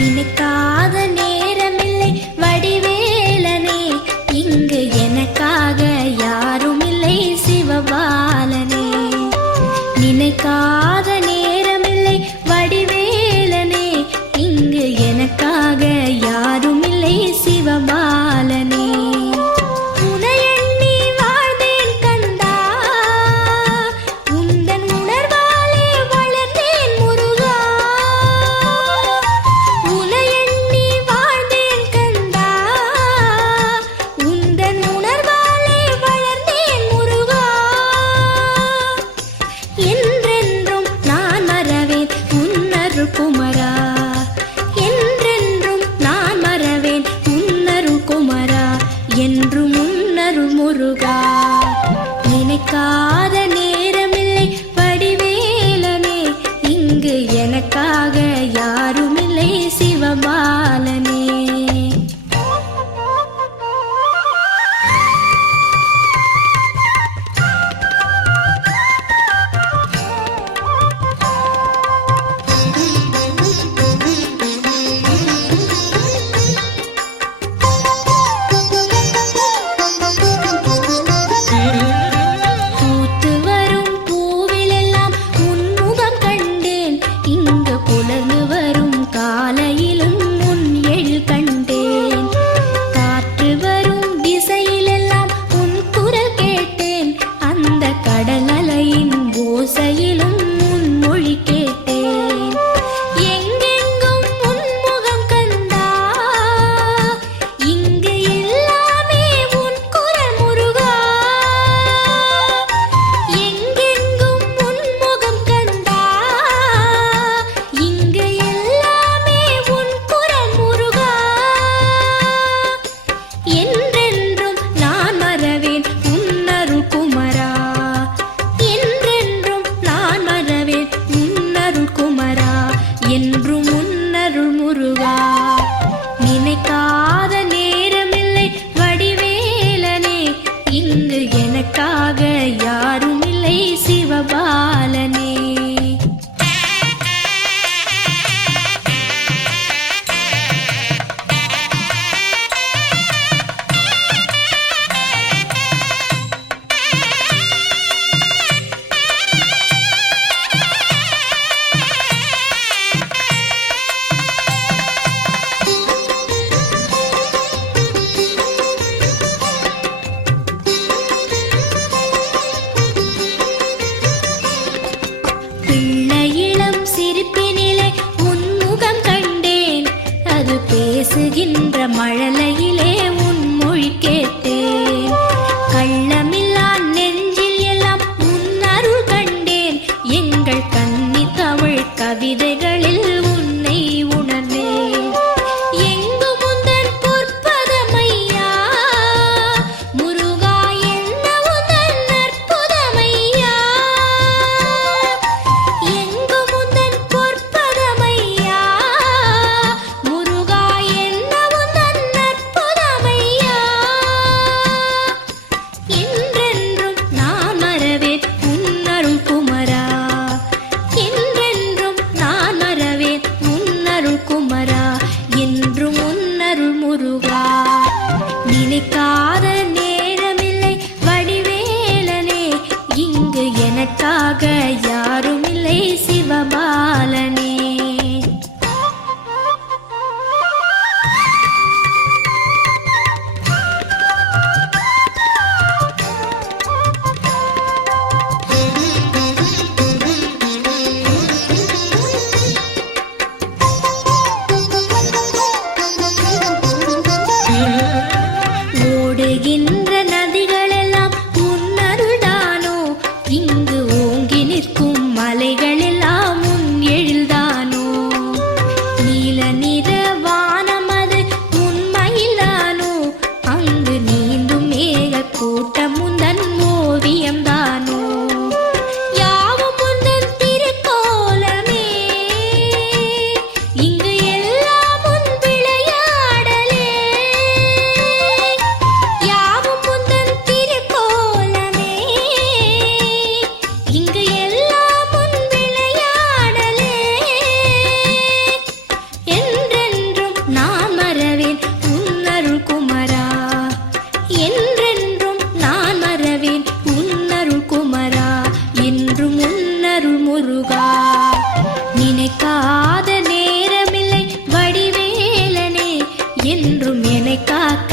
நினைக்காத நேரமில்லை வடிவேலனே, இங்கு எனக்காக யாரும் இல்லை சிவபாலனே. நினைக்காத நேரமில்லை வடிவேலனே, இங்கு எனக்காக யாரும் இல்லை சிவபாலனே. என்றும் முன்னருள் முருகா. நினைக்காத நேரமில்லை வடிவேலனே, இங்கு எனக்காக யாரும் இல்லை சிவபாலனே. என்றும் முன்னருள் முருகா. நினைக்காத நேரமில்லை வடிவேலனே, இங்கு எனக்காக யாரும் இல்லை சிவபாலனே. பேசுகின்ற மழலையிலே உன் மொழி கேட்டேன். கள்ளமில்லா நெஞ்சில் எல்லாம் உன் அருள் கண்டேன். எங்கள் கன்னி தமிழ் கவிதைகளில் உன்னை உணர்ந்தேன். எங்கு முந்தன் பொற்பதமையா முருகா, என்ன உந்தன் அற்புதமையா. எங்கு முந்தன் பொற்பதமையா முருகா, என்ன உந்தன் அற்புதமையா. என்றென்றும் நான் மறவேன் உன் அருள் குமரா. என்றென்றும் நான் மறவேன் உன் அருள் குமரா. என்றும் உன் அருள் முருகா. நினைக்காத நேரமில்லை வடிவேலனே, இங்கு எனக்காக யாரும் இல்லை சிவபாலனே. ஓடுகின்ற நதிகளெல்லாம் உன் அருள்தானோ, இங்கு ஓங்கி நிற்கும் என்றும் என்னை காக்க